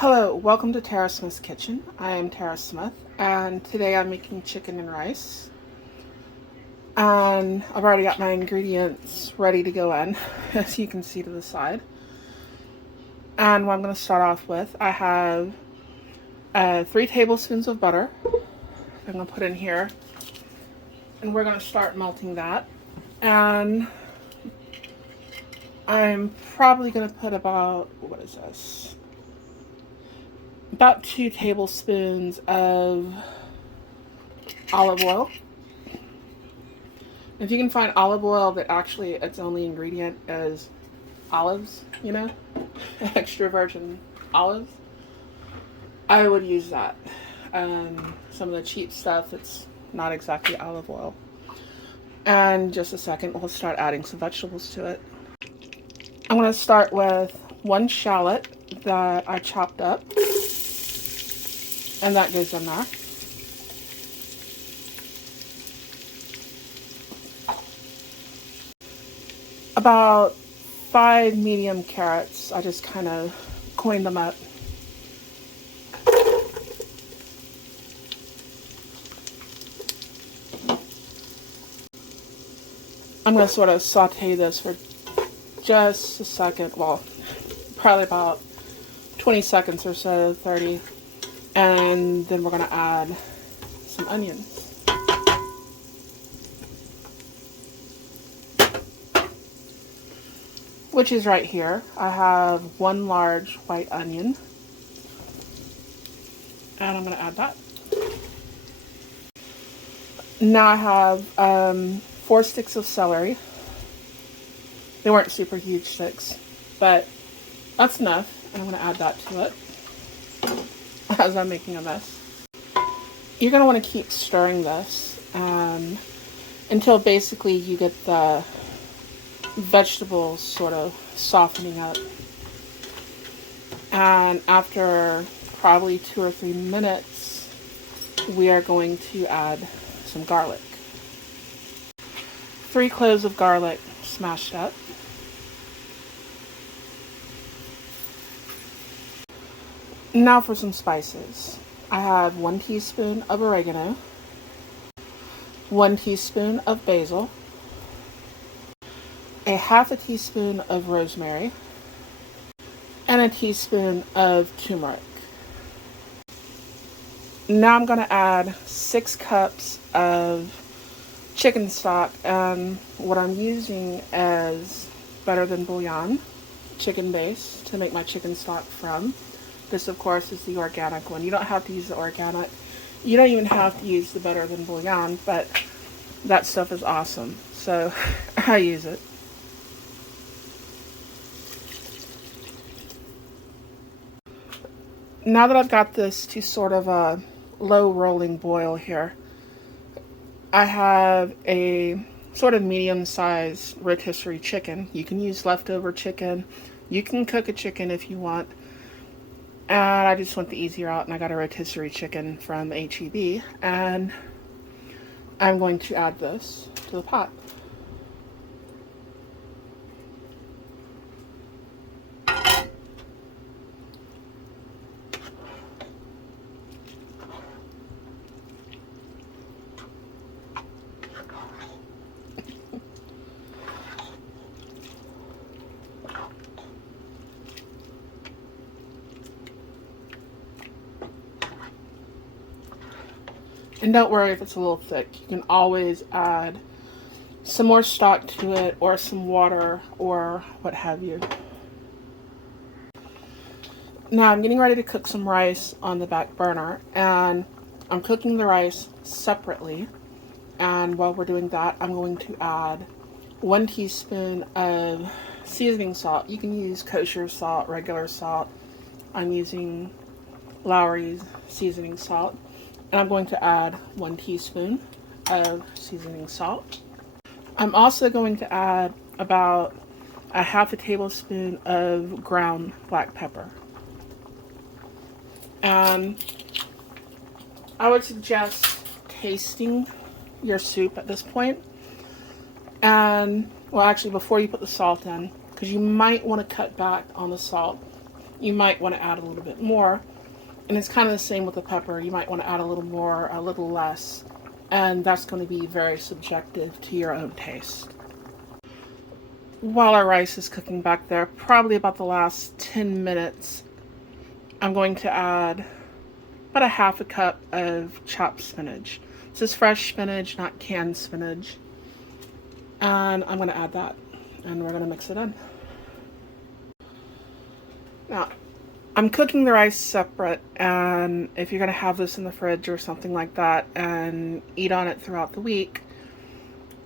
Hello, welcome to Tara Smith's Kitchen. I am Tara Smith, and today I'm making chicken and rice. And I've already got my ingredients ready to go in, as you can see to the side. And what I'm going to start off with, I have 3 tablespoons of butter. I'm going to put in here, and we're going to start melting that. And I'm probably going to put about, what is this? About 2 tablespoons of olive oil. If you can find olive oil that actually its only ingredient is olives, you know, extra virgin olives, I would use that. Some of the cheap stuff, it's not exactly olive oil. And just a second, we'll start adding some vegetables to it. I'm going to start with 1 shallot that I chopped up, and that goes in there. About 5 medium carrots. I just kind of coined them up. I'm going to sort of saute this for just a second. Well, probably about 20 seconds or so, 30. And then we're going to add some onions. Which is right here. I have 1 large white onion. And I'm going to add that. Now I have 4 sticks of celery. They weren't super huge sticks, but that's enough. And I'm going to add that to it as I'm making a mess. You're going to want to keep stirring this until basically you get the vegetables sort of softening up. And after probably 2 or 3 minutes, we are going to add some garlic. 3 cloves of garlic smashed up. Now for some spices. I have 1 teaspoon of oregano, 1 teaspoon of basil, a half a teaspoon of rosemary, and a teaspoon of turmeric. Now I'm going to add 6 cups of chicken stock, and what I'm using is Better Than Bullion chicken base to make my chicken stock from. This, of course, is the organic one. You don't have to use the organic. You don't even have to use the Better Than Bullion, but that stuff is awesome. So I use it. Now that I've got this to sort of a low rolling boil here, I have a sort of medium-sized rotisserie chicken. You can use leftover chicken. You can cook a chicken if you want. And I just went the easy route, and I got a rotisserie chicken from H-E-B. And I'm going to add this to the pot. And don't worry if it's a little thick. You can always add some more stock to it, or some water, or what have you. Now I'm getting ready to cook some rice on the back burner, and I'm cooking the rice separately. And while we're doing that, I'm going to add 1 teaspoon of seasoning salt. You can use kosher salt, regular salt. I'm using Lowry's seasoning salt. And I'm going to add 1 teaspoon of seasoning salt. I'm also going to add about a half a tablespoon of ground black pepper. And I would suggest tasting your soup at this point. And, well, actually, before you put the salt in, because you might want to cut back on the salt. you might want to add a little bit more. And it's kind of the same with the pepper. You might want to add a little more, a little less. And that's going to be very subjective to your own taste. While our rice is cooking back there, probably about the last 10 minutes, I'm going to add about a half a cup of chopped spinach. This is fresh spinach, not canned spinach. And I'm going to add that. And we're going to mix it in. Now, I'm cooking the rice separate, and if you're going to have this in the fridge or something like that and eat on it throughout the week,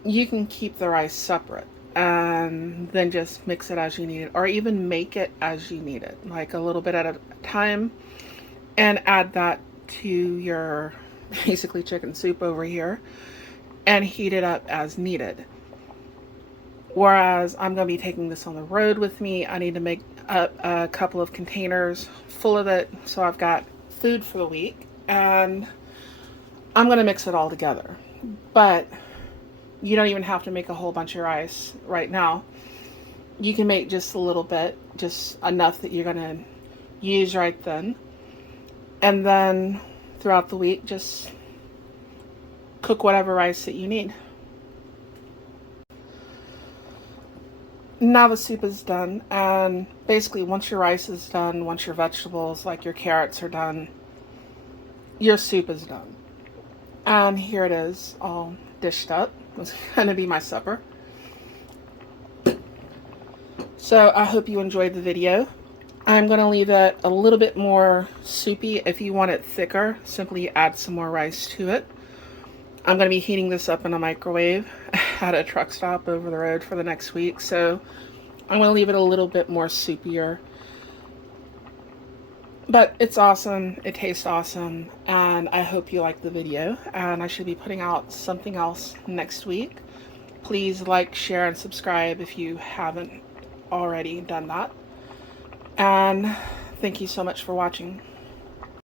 you can keep the rice separate and then just mix it as you need it, or even make it as you need it, like a little bit at a time, and add that to your basically chicken soup over here and heat it up as needed. Whereas I'm going to be taking this on the road with me, I need to make up a couple of containers full of it, so I've got food for the week, and I'm going to mix it all together. But you don't even have to make a whole bunch of rice right now. You can make just a little bit, just enough that you're going to use right then. And then throughout the week, just cook whatever rice that you need. Now the soup is done, and basically once your rice is done, once your vegetables like your carrots are done, your soup is done. And here it is, all dished up. It's going to be my supper. So I hope you enjoyed the video. I'm going to leave it a little bit more soupy. If you want it thicker, simply add some more rice to it. I'm going to be heating this up in a microwave at a truck stop over the road for the next week. So I'm going to leave it a little bit more soupier. But it's awesome. It tastes awesome. And I hope you like the video. And I should be putting out something else next week. Please like, share, and subscribe if you haven't already done that. And thank you so much for watching.